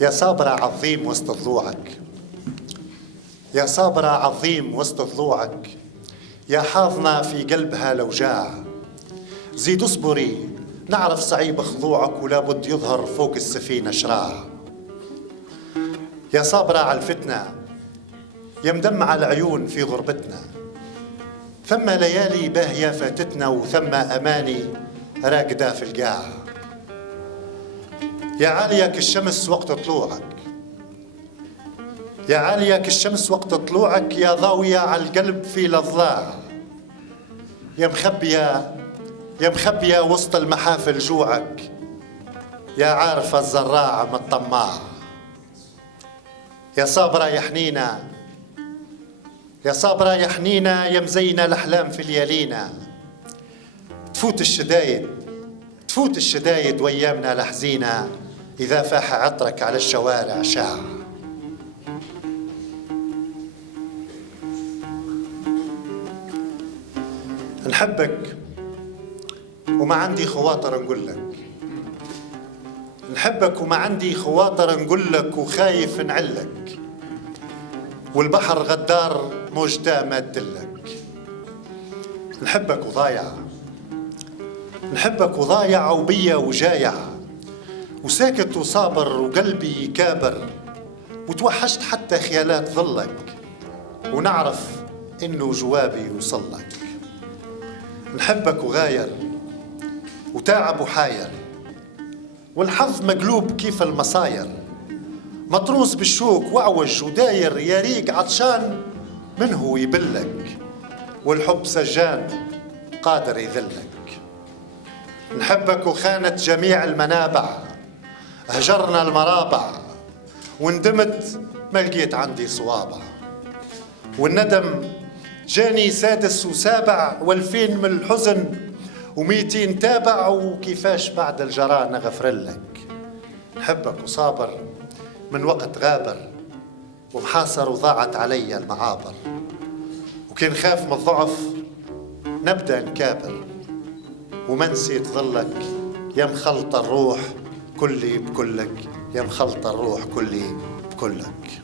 يا صابرة عظيم وسط ضلوعك، يا صابرة عظيم وسط ضلوعك، يا حاضنة في قلبها لوجاع. زيد اصبري نعرف صعيب خضوعك، ولا بد يظهر فوق السفينة شراع. يا صابرة على الفتنة، يا مدمع العيون في غربتنا، ثم ليالي باهية فاتتنا، وثم أماني راقدة في القاع. يا عالية كالشمس وقت طلوعك، يا عالية كالشمس وقت طلوعك، يا ضاوية على القلب في الأضلاع. يا مخبية، يا مخبية وسط المحافل جوعك، يا عارفة الزراع من الطماع. يا صابرة يا حنينة، يا صابرة يا حنينة، يا مزينة الأحلام في ليالينا. تفوت الشدايد، تفوت الشدايد وأيامنا الحزينة، إذا فاح عطرك على الشوارع شاع. نحبك وما عندي خواطر نقول لك، نحبك وما عندي خواطر نقول لك، وخايف نعلك، والبحر غدار موجته ما تدلك. نحبك وضايع، نحبك وضايع وبيا وجايع، وساكت وصابر وقلبي كابر، وتوحشت حتى خيالات ظلك، ونعرف إنه جوابي يوصلك. نحبك وغاير وتاعب وحاير، والحظ مقلوب كيف المصاير، مطروس بالشوك وعوج وداير، يا ريق عطشان منه يبلك، والحب سجان قادر يذلك. نحبك وخانت جميع المنابع، هجرنا المرابع، وندمت ما لقيت عندي صوابع، والندم جاني سادس وسابع، والفين من الحزن وميتين تابع، وكيفاش بعد الجرى نغفر لك. نحبك وصابر من وقت غابر، ومحاصر وضاعت علي المعابر، وكي نخاف من الضعف نبدأ نكابر، وما نسيت ظلك يا مخلط الروح كلي بكلك، يا مخلط الروح كلي بكلك.